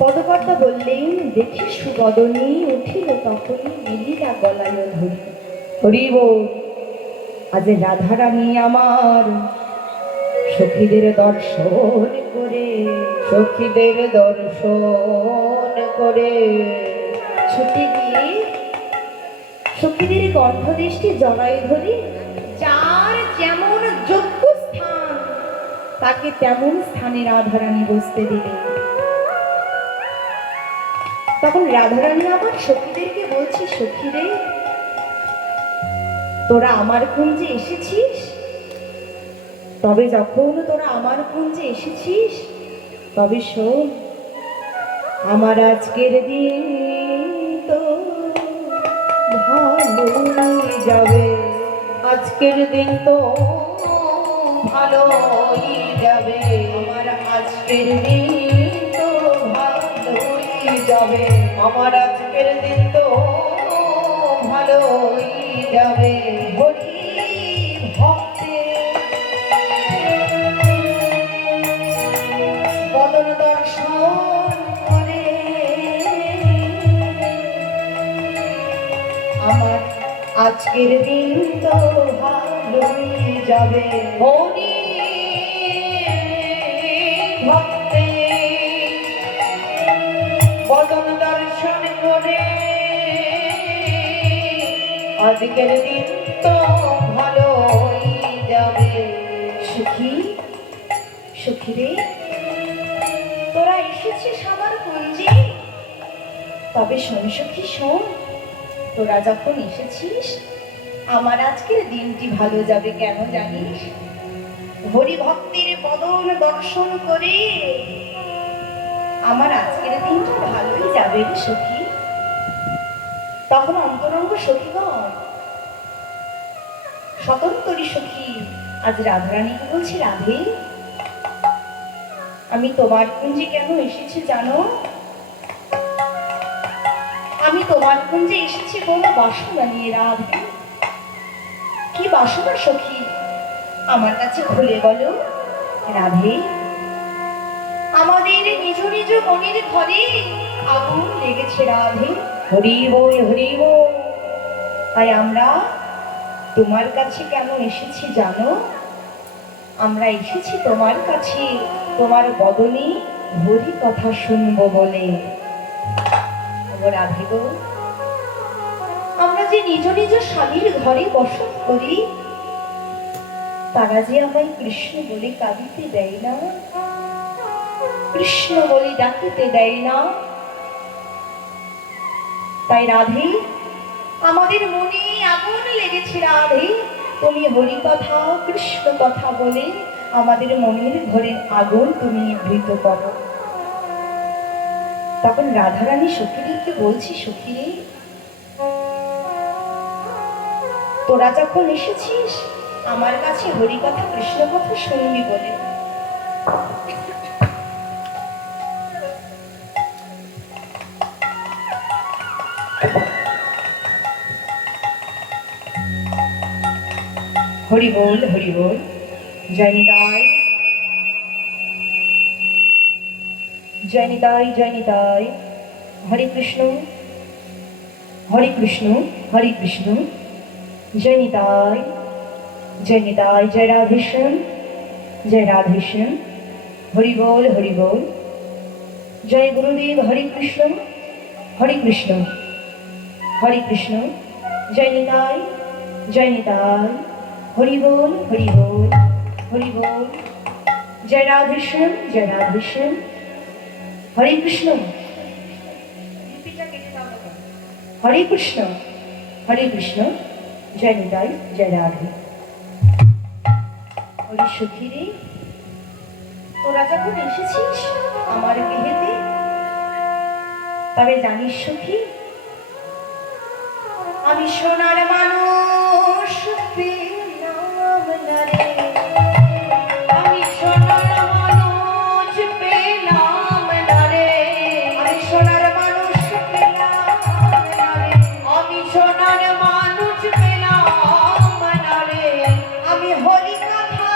পদকর্তা বললেন, দেখি সুবদনী উঠিল তখনই মিলিলা গলায় ধরি। হরি বল। আজ রাধারানী আমার সখীদের দর্শন করে, সখীদের দর্শন করে ছুটে গিয়ে সখীদের কণ্ঠদৃষ্টি জড়ায় ধরি। যার যেমন যোগ্য স্থান তাকে তেমন স্থানে রাধারানী বসতে দিলেন। তখন রাধারানী আমার সখীদেরকে বলছি, সখীরে তোরা আমার কুঞ্জে এসেছিস, তবে যখন তোরা আমার কুঞ্জে এসেছিস তবে শোন, আমার আজকের দিন তো ভালোই যাবে, আজকের দিন তো ভালোই যাবে, আমার আজকের দিন তো ভালোই যাবে, আমার আজকের দিন তো ভালোই যাবে। হরি ভক্তে বদন দর্শন করে আমার আজকের দিন তো ভালোই যাবে। হরি ভক্তে বদন দর্শন করে আজকের দিন তো ভালোই যাবে। সুখী সুখী রে, তোরা এসেছিস আমার কুঞ্জে, তবে শোন সখী শোন, তোরা যখন এসেছিস আমার আজকের দিনটি ভালো যাবে। কেন জানিস? হরি ভক্তির বদন দর্শন করে আমার আজকের দিনটা ভালোই যাবে রে সখী। তখন অন্তরঙ্গ সখীগণ স্বতন্ত্রী সখী আজ রাধারানীকে বলছি, রাধে আমি তোমার কুঞ্জে কেন এসেছি জানো? আমি তোমার কুঞ্জে এসেছি কোনো বাসনা নিয়ে। রাধে কি বাসনা সখী আমার কাছে খুলে বলো। রাধে আমাদের নিজ নিজ মনের ঘরে আগুন লেগেছে রাধে। হরি বল হরি বল। তাই আমরা তোমার কাছে কেন এসেছি জানো? আমরা এসেছি তোমার কাছে তোমার বদনে হরি কথা শুনবো বলে। রাধে গো, আমরা যে নিজ নিজ স্বামীর ঘরে বসত করি, তারা যে আমায় কৃষ্ণ বলে কাঁদিতে দেয় না, কৃষ্ণ বলে ডাকিতে দেয় না। তাই রাধে আমাদের মনে আগুন লেগেছে রাধে, তুমি হরি কথা কৃষ্ণ কথা বলে আমাদের মনের ঘরের আগুন তুমি নিবৃত করো। তখন রাধারানী সখীদেরকে বলছি, সখীরে তোরা যখন এসেছিস আমার কাছে হরি কথা কৃষ্ণ কথা শুনবি বলে, হরি বল হরি বল। জয় নিতাই জয় নিতাই জয় নিতাই। হরে কৃষ্ণ হরে কৃষ্ণ হরে কৃষ্ণ। জয় নিতাই জয় নিতাই। জয় রাধেশ্যাম জয় রাধেশ্যাম। হরি বল হরি বল। জয় গুরুদেব। হরে কৃষ্ণ হরে কৃষ্ণ হরে কৃষ্ণ। জয় নিতাই জয় নিতাই। হরি বল হরি বল হরি বল। জয় রাধেশ্যাম জয় রাধেশ্যাম। হরে কৃষ্ণ হরে কৃষ্ণ হরে কৃষ্ণ। জয় নিতাই জয় রাধে। হরি সখীরে তোরা যখন এসেছিস আমার গৃহেতে, তবে জানিস সখী আমি সোনার মানুষ পেলাম না রে, আমি সোনার মানুষ পেলাম না রে, আমি সোনার মানুষ পেলাম না রে, আমি সোনার মানুষ পেলাম না রে, আমি হরি কথা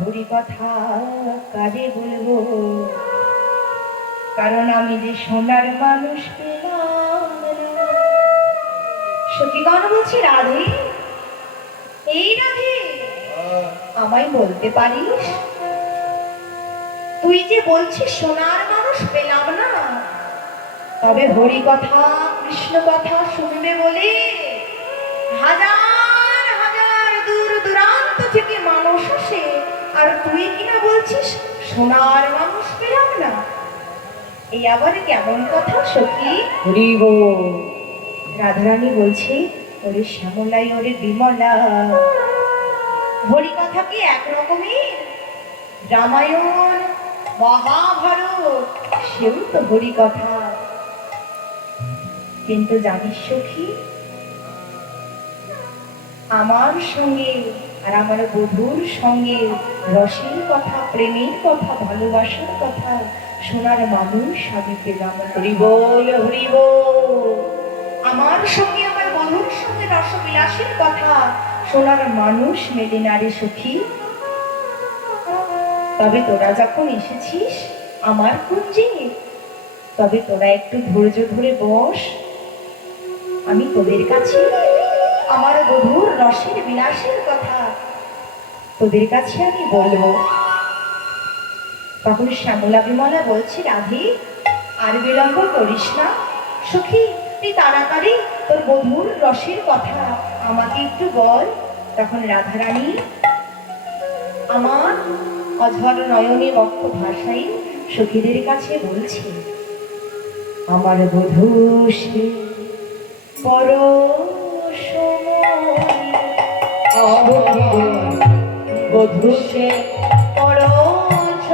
হরি কথা কাজে বলবো, কারণ আমি যে সোনার মানুষ পেলাম না। সখীগণ বলছি, রাধে, এই রাধে, আমায় বলতে পারিস, তুই যে বলছিস সোনার মানুষ পেলাম না, তবে হরি কথা কৃষ্ণ কথা শুনবে বলে হাজার হাজার দূর দূরান্ত থেকে মানুষ আসে, আর তুই কিনা বলছিস সোনার মানুষ পেলাম না? এই আবার কেমন কথা সখী? হরি বল। রাধারানী বলছে, ওরে শ্যামলাই, ওরে বিমলা, হরি কথা কি একরকমের? রামায়ণ মহাভারত সেও তো হরি কথা। কিন্তু জানিস সখী, আমার সঙ্গে আর আমার বধূর সঙ্গে রসের কথা, প্রেমের কথা, ভালোবাসার কথা শোনার মানুষ আমি পেলাম। হরি বল, হরি বল। আমার সঙ্গে আমার বধূর সঙ্গে রসবিলাসের কথা শোনার মানুষ মেলে না রে সখী। তবে তোরা যখন এসেছিস আমার কুঞ্জে, তবে তোরা একটু ধৈর্য ধরে বস, আমি তোদের কাছে আমার বধূর রসের বিলাসের কথা তোদের কাছে আমি বলবো। তখন শ্যামলা বিমলা বলছি, রাধে, আর বিলম্ব করিস না সখী, তুই তাড়াতাড়ি তোর বধূর রসের কথা আমাকে একটু বল। তখন রাধারানী আমার অঝর নয়নে বক্ষ ভাষাই সখীদের কাছে বলছে, আমার বধূ সে পরশময়ী, বধূ সে পরশময়ী,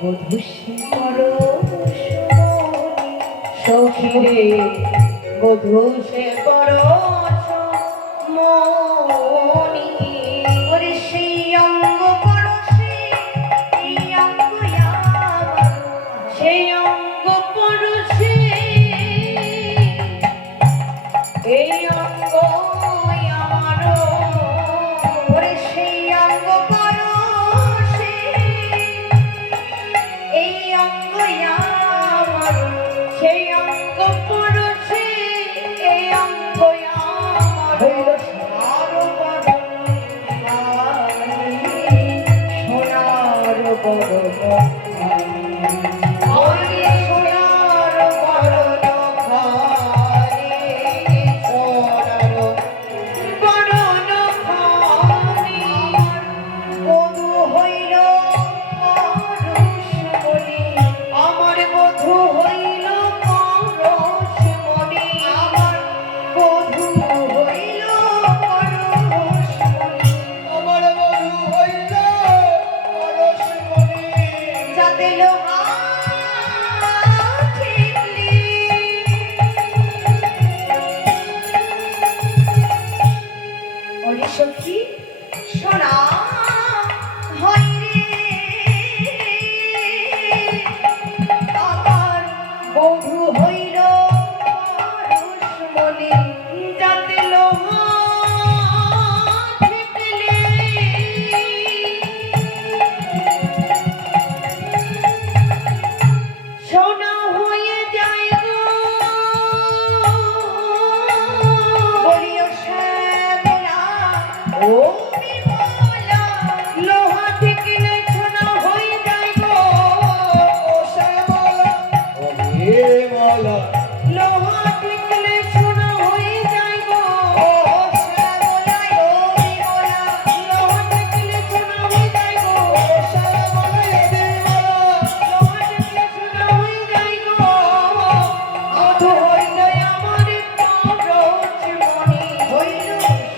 বধূ সে পরশময়ী, সখী রে বধূ সে পরশময়ী। ওরে সেই অঙ্গ পরশে, এই অঙ্গ আমার, সেই অঙ্গ পরশে, এই অঙ্গ আমার, ওরে সেই অঙ্গ পরশে, এই অঙ্গ আমার, সেই অঙ্গ পরশে, এই অঙ্গ আমার, সোনার বরণ, সখী সোনা হয় রে, আমার বধূ হইল পরশমণি, যাতে লোহা ঠেকলে সোনা হয়ে যায় গো। বলিও শ্যামলা, ও বিমলা, লোহা ঠেকলে সোনা হয়ে যায় গো। ও শ্যামলা, ও বিমলা, লোহা ঠেকলে সোনা হয়ে যায় গো। ও শ্যামলা, ও বিমলা, লোহা ঠেকলে সোনা হয়ে যায় গো। ও শ্যামলা, ও বিমলা, লোহা ঠেকলে সোনা হয়ে যায় গো। বধূ হইল আমার পরশমণি, হইল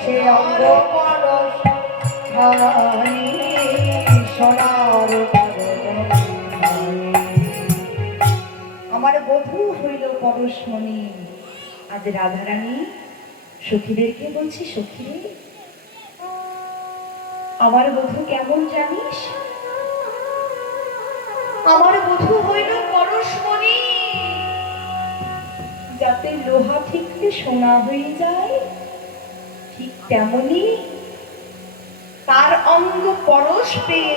সে অঙ্গ পরশমণি, সোনার আমার বধূ হইল পরশমণি। আজ রাধারানী সখীদেরকে বলছি, সখী আমার বধূ কেমন জানিস? আমার বধূ হইল পরশমণি, যাতে লোহা ঠেকলে সোনা হয়ে যায়, ঠিক তেমনি তার অঙ্গ পরশ পেয়ে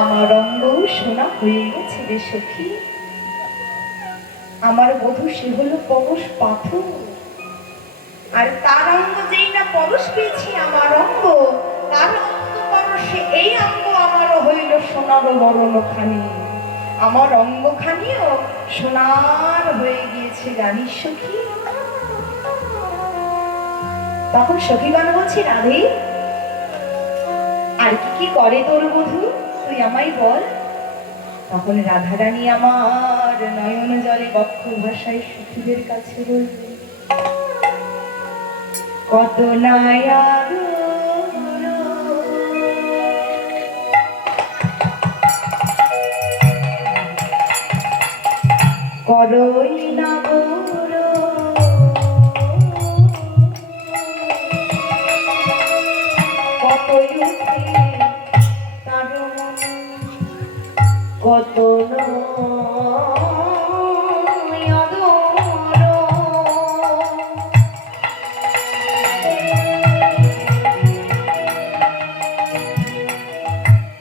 আমার অঙ্গও সোনা হয়ে গেছে রে সখী। আমার বধূ সে হলো পরশ পাথর, আর তার অঙ্গ যেই না পরশ পেয়েছি আমার অঙ্গ, তার অঙ্গ পরশে এই অঙ্গ আমারও হইল সোনার বরণখানি। আমার অঙ্গখানিও সোনার হয়ে গিয়েছে জানিস সখী। তখন সখীগণ বলছি, রাধে আর কি কি করে তোর বধূ, তুই আমায় বল। তখন রাধারানী আমার নয়ন জলে বক্ষ ভাষায় সখীদের কাছে বলবে, কত নায়া করই না কতই উঠে তার কত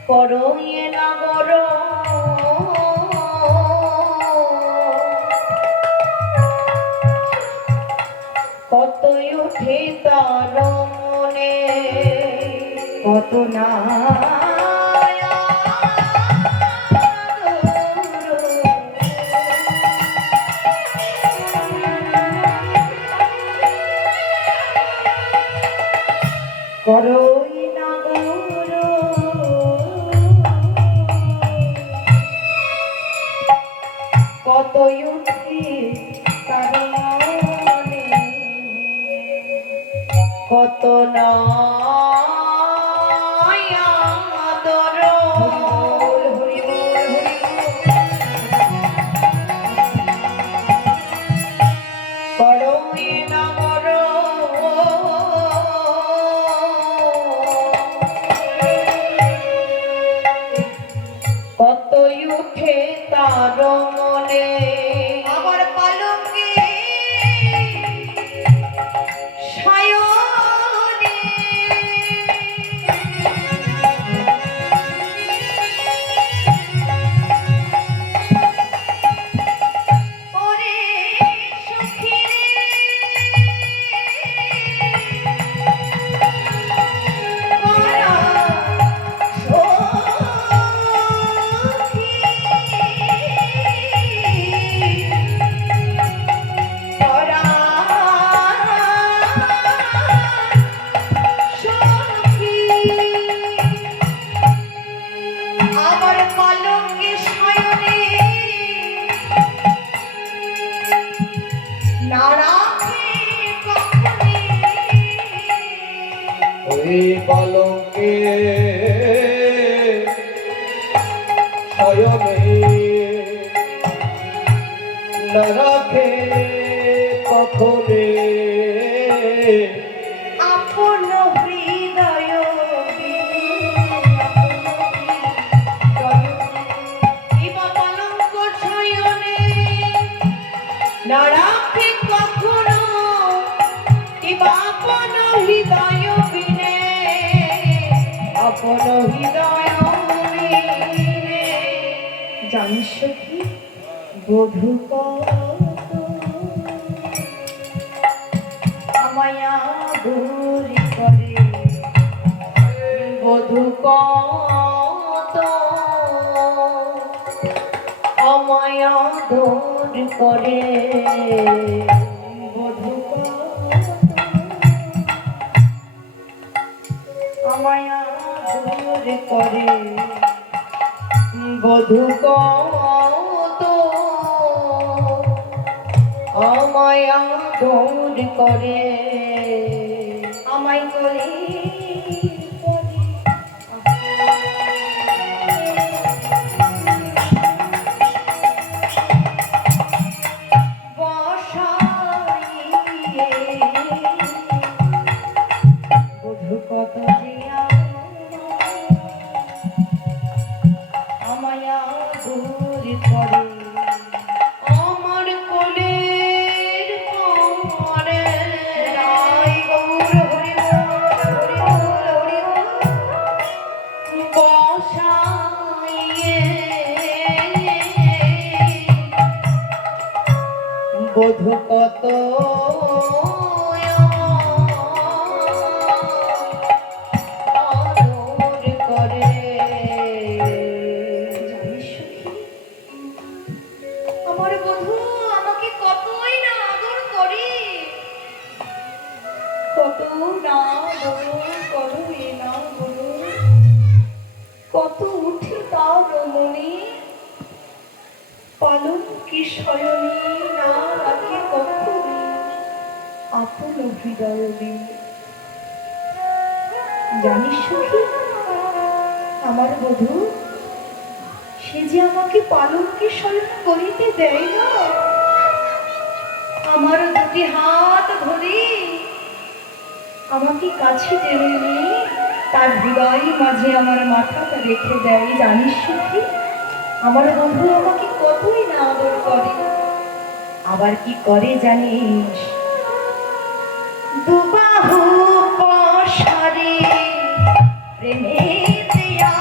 করইয়ে নগর কতই উঠে তার মনে কত না করই নগর কতই উঠে তার মনে কত না কতই উঠে তার মনে আমার পালঙ্কে সায়নে ওরে সখী পালঙ্কে শয়নে না রাখে কখনে আপন হৃদয় পালঙ্ক শয়নে না রাখে কখনো আপন হৃদয় বিনে আপন হৃদয় বিনে জানিস কি বধূ আমায় আদর করে বধূ কত আমায় আদর করে বধূ আমায় আদর করে বধূ কত আমায় আদর করে আমায় করে বধূ কত আমায় আদর করে আমার কোলের পরে রাই গৌর হরি বল হরি বল হরি বল কত না বরণ করো এ না বরণ, কত উঠে তার মনে, পালন কি শয়নে না রাখে কখনো আপন হৃদয় দিন। জানিস সখী, আমার বধূ সে যে আমাকে পালনকে শয়ন করিতে দেয় না, আমার দুটি হাত ধরে আমাকে কাছে টেনে নিয়ে তার হৃদয় মাঝে আমার মাথাটা রেখে দেয়। জানিস সখী, আমার বন্ধু আমাকে কতই না আদর করে। আবার কি করে জানিস? দুবাহু পসারে প্রেমের দেয়া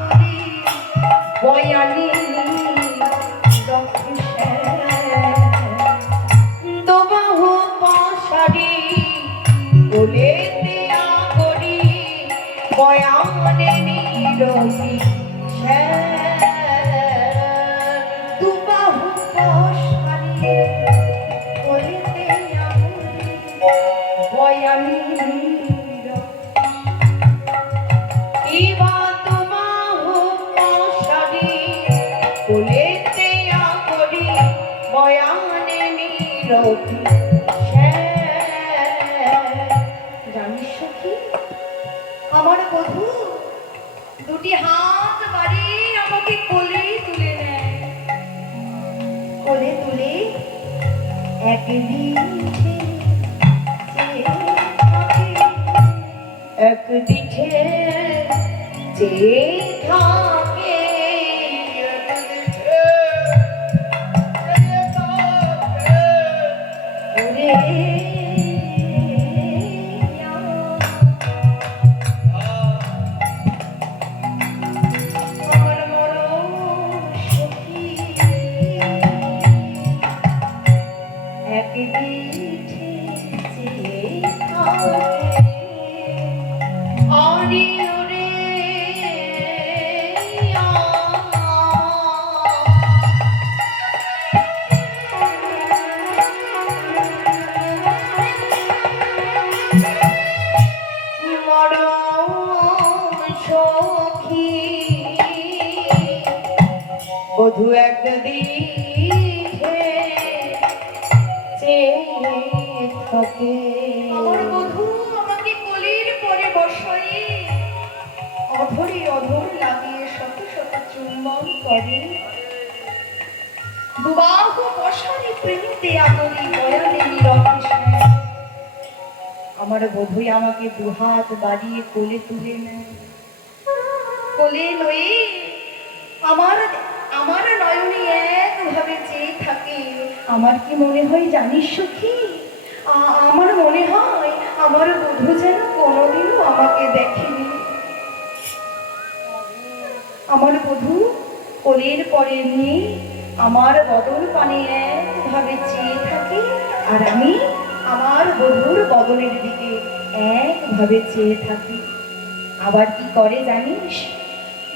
করি, বয়ানে দুবাহু পসারে বলে দেয়া করি, বয়ানে নীরবি দুবাহু পসারে বলে দেয়া করি, বয়ানে জানিস সখী, আমার বধূ দুটি হাত বাড়িয়ে আমাকে কোলে তুলে নেয়। কোলে তুলে এক দিঠে চেয়ে থাকে, বধু একদিকে চেয়ে থাকে। আমার বধু আমাকে কোলের পরে বসাই, অধরে অধর লাগিয়ে শত শত চুম্বন করে। দুবাহু পসারে প্রেমিতে আদরি, বয়ানে নীরবে শোনে। আমার বধুই আমাকে দুহাত বাড়িয়ে কোলে তুলে নেয়। কোলে লয়ে আমার আমার নয়নে একভাবে চেয়ে থাকে। আমার কি মনে হয় জানিস সখী? আমার মনে হয় আমার বধূ যেন কোনোদিনও আমাকে দেখেনি। আমার বধূ কোলের পরে নিয়ে আমার বদন পানে একভাবে চেয়ে থাকে, আর আমি আমার বধূর বদনের দিকে একভাবে চেয়ে থাকি। আবার কি করে জানিস?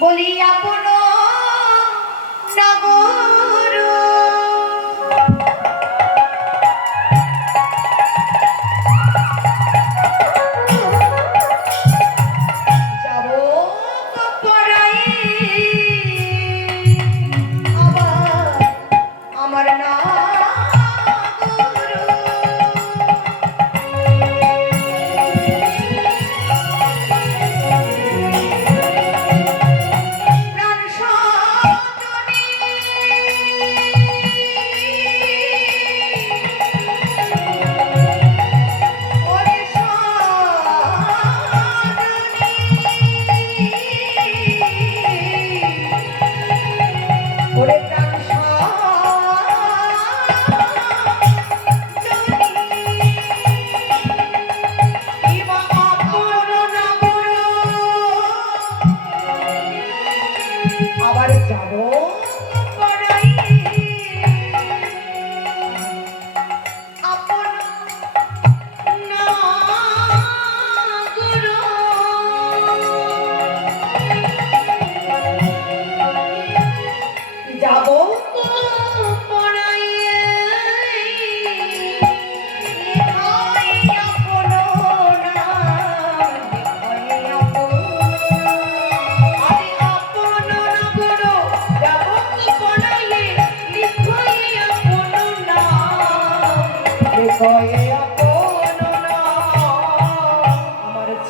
বলি আপন নগর যাব পরাই, আবার আমার না প্রাণ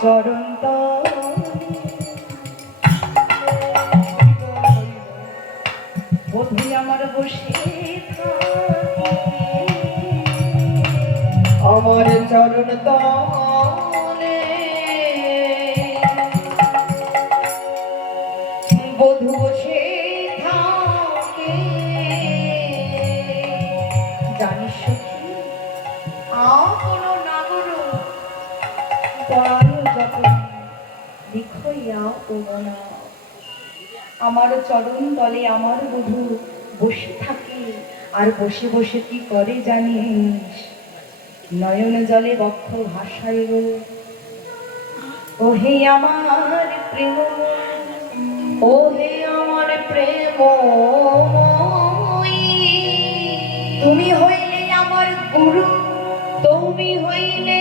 চরণ তলে। বধূ আমার বসে থাকে, আমার চরণ তলে বধূ বসে থাকে। জানিস সখী, আপন নাগর পরাণ যত লিখইয়া করুণা। আমার চরণ তলে আমার বধূ বসে থাকে, আর বসে বসে কি করে জানিস? নয়ন জলে বক্ষ ভাসায় গো, ওহে আমার প্রেম, ওহে আমার প্রেম, তুমি হইলে আমার গুরু, তুমি হইলে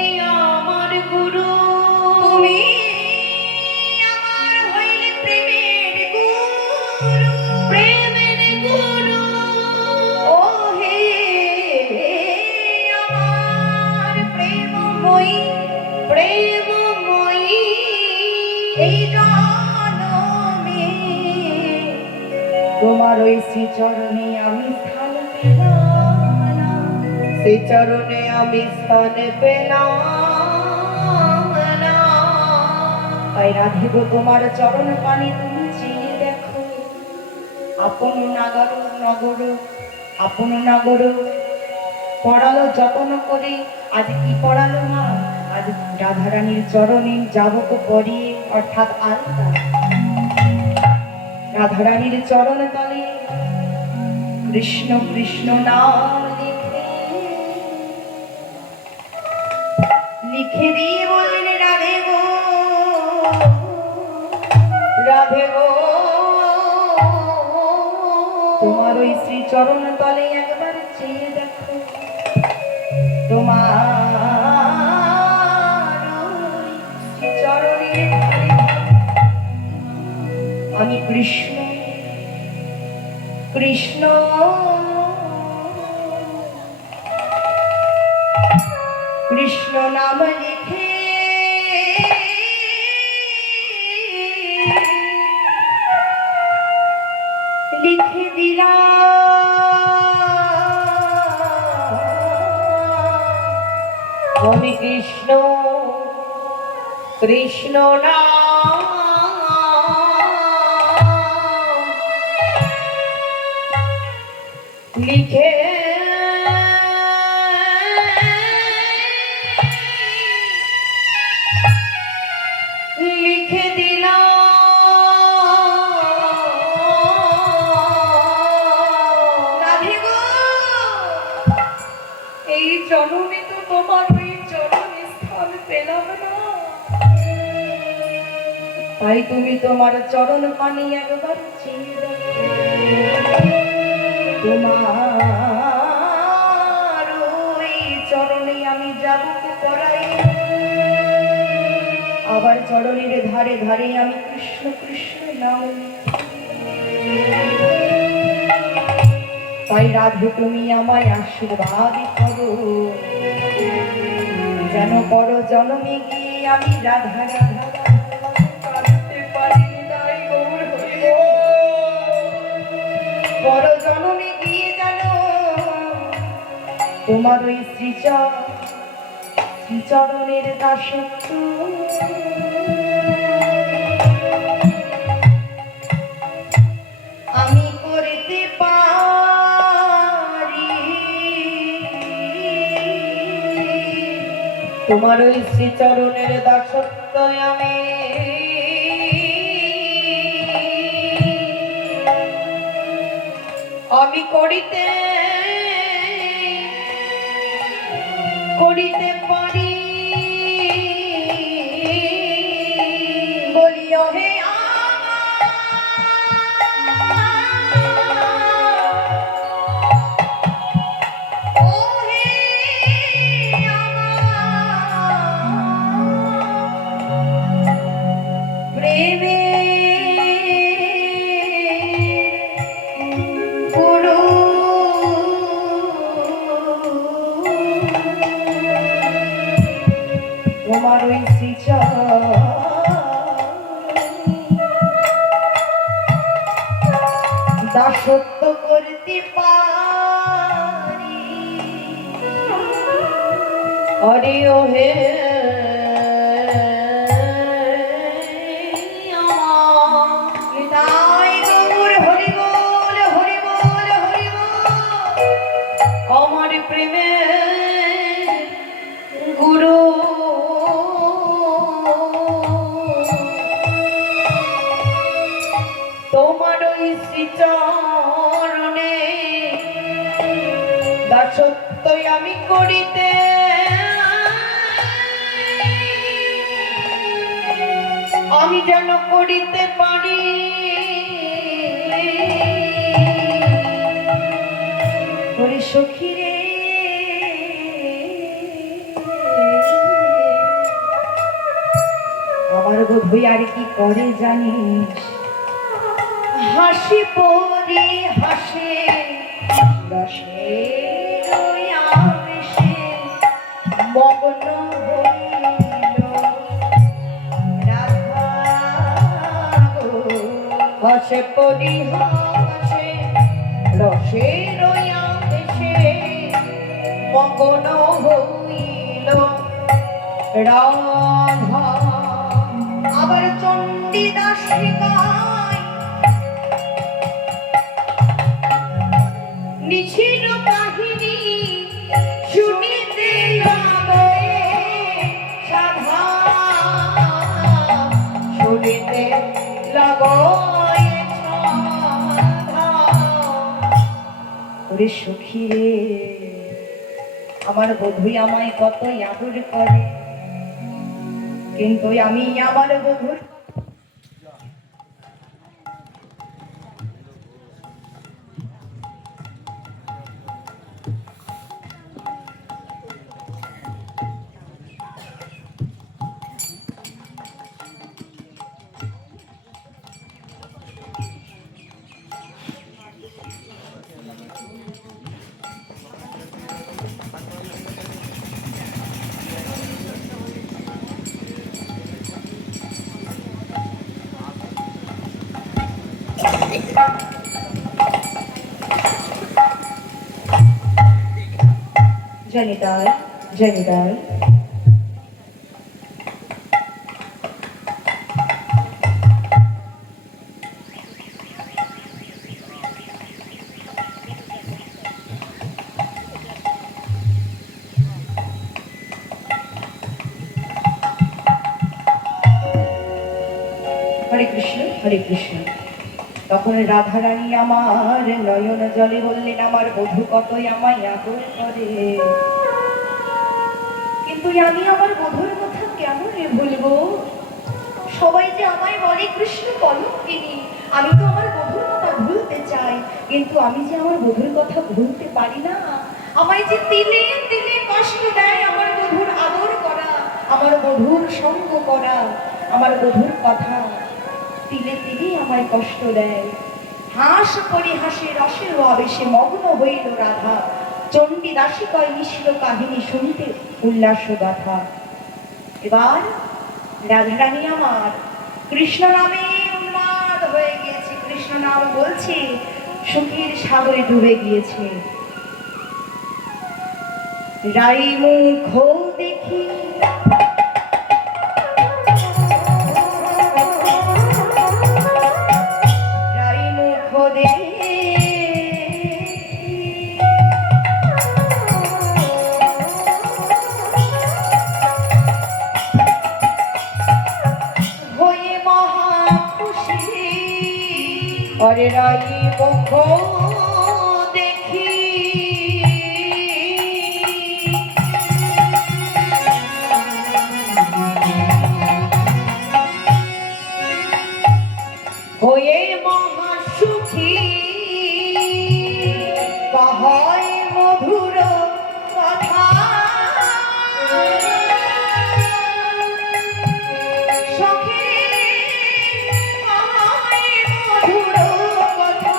আমার গুরু, তুমি আমার হইলে প্রেমের গুরু, প্রেমের গুরু, ওহে আমার প্রেমময়ী, প্রেমময়ী। এই জনমে তোমার ওই শ্রীচরণে আমি স্থান পেলাম না, সে চরণে আমি স্থান পেলাম না। তাই রাধে গো তোমার চরণ পানি তুমি চেয়ে দেখো। আপন নাগর নগর, আপন নাগর পড়ালো যতন করে। আজ কি পড়ালো মা? আজ রাধারানীর চরণে যাবক পরিয়ে, অর্থাৎ আলতা। রাধারানীর চরণ তলে কৃষ্ণ কৃষ্ণ নাম লিখে, লিখে দিয়ে বললেন রাধে গো, রাধে গো, তোমার ওই শ্রী চরণ তলে একবার চেয়ে দেখো। তোমার ওই শ্রী চরণের ধারে আমি কৃষ্ণ কৃষ্ণ কৃষ্ণ নাম লিখে লিখে দিলাম আমি কৃষ্ণ কৃষ্ণ নাম লিখে লিখে দিলাম রাধে গো। এই জনমে তো তোমার ওই চরণে স্থান পেলাম না, তাই তুমি তোমার চরণ পানি একবার চেয়ে দেখো। তোমার ওই চরণে আমি যাবক পরাই, আবার চরণের ধারে ধারে আমি কৃষ্ণ কৃষ্ণ নাম লিখি। তাই রাধে তুমি আমায় আশীর্বাদ করো, যেন পর জন্মে গিয়ে আমি রাধা রাধা কাঁদতে পারি নাই গৌর হরি পর জন্মে গিয়ে যেন তোমার ওই শ্রীচরণের দাসত্ব আমি করতে পারি। তোমার ওই শ্রীচরণের দাসত্ব আমি করিতে করিতে পারি। বলিও হে ও হে প্রেমে তোমার ওই দাসত্ব করতে পারি। হরি ও হে নিতাই গৌর হরি বল হরি বল হরি বল। আমার প্রেমে গুরু তোমার ওই শ্রীচরণে দাসত্বই আমি করিতে আমি যেন করিতে পারি। ওরে সখী রে আমার বোধই আর কি করে জানিস, হাসি পরে হাসে রসে আবেশে মগ্ন হইল রাধা গো। হাসে পরিহাসে রসে রয়া দেশে মগন হইল রাধা। আবার চণ্ডীদাস গায় নিছিল কাহিনী শুনিতে লাগে সাধা। শুনিতে লাগয় সাধা। ওরে সখী রে আমার বধূই আমায় কত আদর করে, কিন্তু আমি আমার বধূর জনিতায় জনিতায় হরে কৃষ্ণ হরে কৃষ্ণ। তখন রাধারানী আমার নয়ন জলে বললেন আমার বধূ কতই আমায় আদর করে, কিন্তু আমি আমার বধূর কথা কেমন ভুলবো। সবাই যে আমায় বলে কৃষ্ণ কলঙ্কিনী, আমি তো আমার বধূর কথা ভুলতে চাই, কিন্তু আমি যে আমার বধূর কথা ভুলতে পারি না। আমায় যে তিলে তিলে কষ্ট দেয় আমার বধূর আদর করা, আমার বধূর সঙ্গ করা, আমার বধূর কথা তিলে তিলে আমায় কষ্ট দেয়। হাস পরিহাসে রসে আবেশে মগ্ন হইল রাধা, চণ্ডীদাসী কয় মিশ্র কাহিনী শুনিতে উল্লাস গাথা। এবার রাধারানী আমার কৃষ্ণ নামে উন্মাদ হয়ে গিয়েছে, কৃষ্ণ নাম বলছে, সুখীর সাগরে ডুবে গিয়েছে। রাই মুখ দেখি হরে রাই মুখ দেখি হয়ে মহাসুখী কহয় মধুর কথা, সখী কহয় মধুর কথা,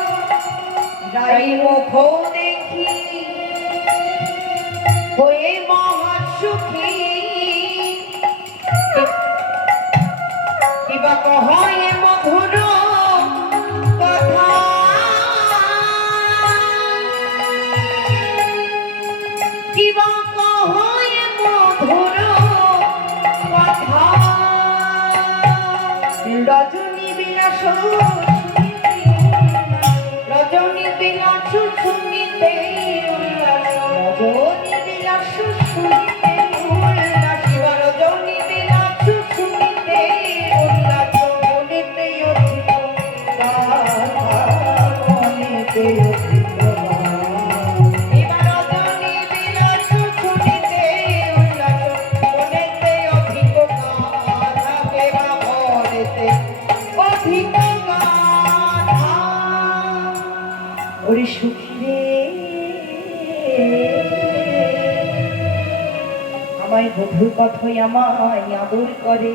বধূর কথাই আমায় আদর করে,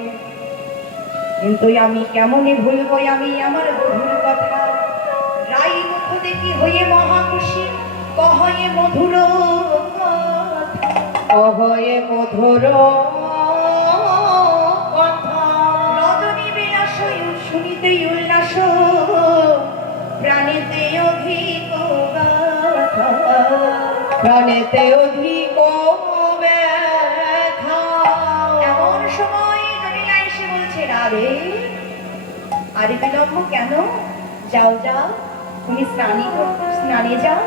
কিন্তু আমি কেমনে ভুলবো আমি আমার বধূর কথা। রাই মুখ দেখি হয়ে মহাখুশি, কহয়ে মধুর কথা। অহয়ে মধুর কথা, রজনী বিলাস শুনিতে উল্লাস, প্রাণীতে অধিক গাথা। প্রাণেতে অধিক ব্যথা। এমন সময় জটিলা এসে বলছে, রাধে আরে বিলম্ব কেন? যাও যাও, তুমি স্নানে যাও।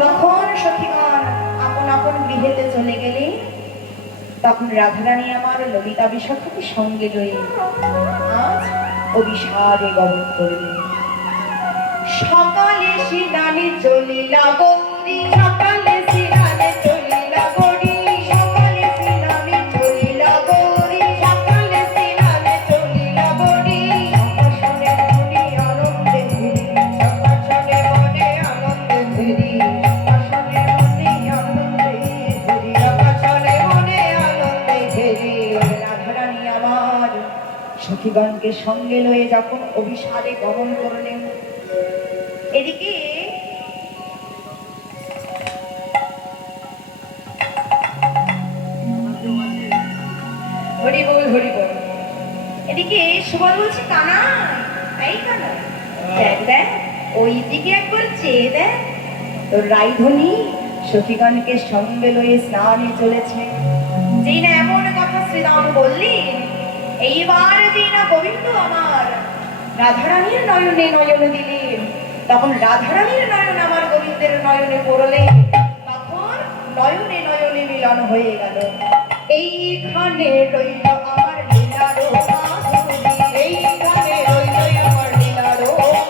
তখন সখীগণ আপন আপন গৃহেতে চলে গেলে, তখন রাধারানী আমার ললিতা বিশাখাকে সঙ্গে লয়ে আজ অভিসারে গমন করলেন। সকালে স্নানে চলিলা গৌরী, সকালে স্নানে চলিলা গৌরী, সকালে স্নানে চলিলা গৌরী, সকালে স্নানে চলিলা গৌরী। সকাশনে মনে আনন্দে ঘিরি, সকাশনে মনে আনন্দে ঘিরি, সকাশনে মনে আনন্দে ঘিরি, সকাশনে মনে আনন্দে ঘিরি। রাধারানী আমার সখীগণকে সঙ্গে লয়ে যখন অভিসারে গমন করলেন, এদিকে হরি বল হরি বল। এদিকে সুবল বলছে, কানাই এই কানাই, দেখ দেখ ওই দিকে একবার চেয়ে দেখ, তোর রাইধনী সখীগণকে সঙ্গে লয়ে স্নানে চলেছে। যেই না এমন কথা শ্রীরাম বললেন, এইবার যেই না গোবিন্দ আমার রাধারানীর নয়নে নয়ন দিলেন, তখন রাধারানীর নয়ন আমার গোবিন্দের নয়নে পড়লে, তখন নয়নে নয়নে মিলন হয়ে গেল। এইখানে রইল আমার লীলার মাধুরী, এইখানে রইল আমার লীলার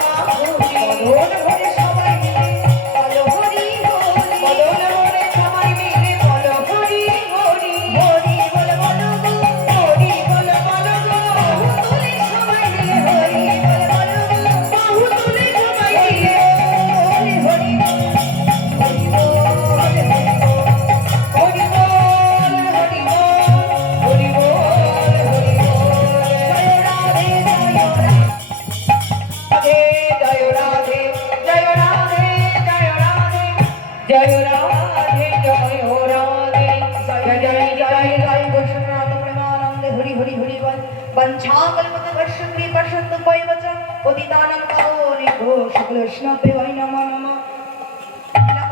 মাধুরী। বদন ভরে সবাই মিলে বলো হরি হরি, বদন ভরে সবাই মিলে বলো হরি হরি, হরি বল বলো গো, হরি বল বলো গো। বাহু তুলে সবাই মিলে হরি বল বলো গো, বাহু তুলে সবাই মিলে হরি হরি, হরি বল হরি বল, হরি বল হরি বল, হরি বল হরি বল। জয় রাধে জয় রাধে, জয় রাধে জয় রাধে, জয় রাধে জয় রাধে, জয় জয় জয় জয় বৈষ্ণব প্রেমানন্দে হরি হরি হরি বল। বঞ্ছাকল্পতরুভ্যশ্চ কৃপাসিন্ধুভ্যশ্চ বৈবচ পতিতানাং পাবনেভ্যো বৈষ্ণবেভ্যো নমো নমঃ।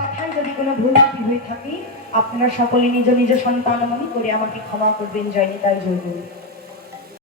কথায় যদি কোনো ভুল ত্রুটি হয়ে থাকে, আপনারা সকলে নিজ নিজ সন্তান মনে করে আমাকে ক্ষমা করবেন। জয় নিতাই জয় গুরু।